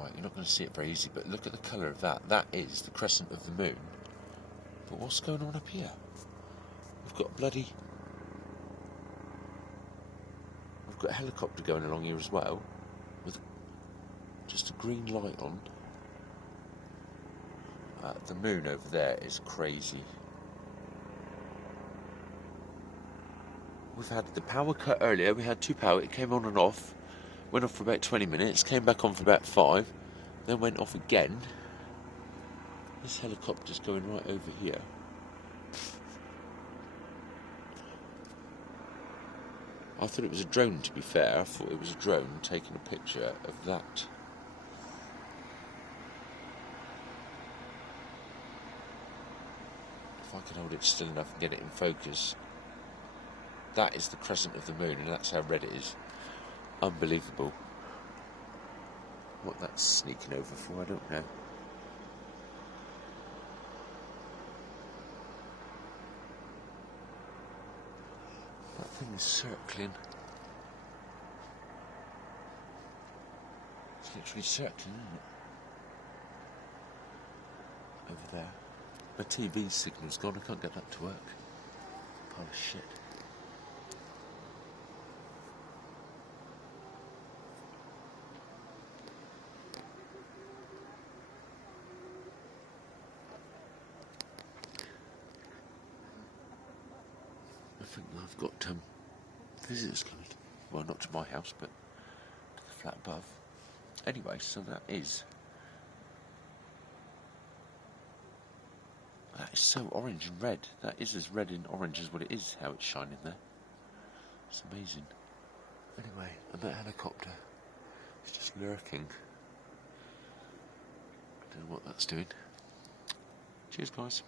Alright, you're not going to see it very easy, but look at the colour of that. That is the crescent of the moon. But what's going on up here? We've got a helicopter going along here as well, with just a green light on. The moon over there is crazy. We've had the power cut earlier. We had 2 power. It came on and off. Went off for about 20 minutes. Came back on for about 5. Then went off again. This helicopter's going right over here. I thought it was a drone, to be fair. I thought it was a drone taking a picture of that. If I can hold it still enough and get it in focus. That is the crescent of the moon, and that's how red it is. Unbelievable. What that's sneaking over for, I don't know. That thing is circling. It's literally circling, isn't it? Over there. My TV signal's gone, I can't get that to work. Pile of shit. I think I've got visitors coming. Well, not to my house, but to the flat above. Anyway, so that is so orange and red. That is as red and orange as what it is, how it's shining there. It's amazing. Anyway, and that helicopter is just lurking. I don't know what that's doing. Cheers, guys.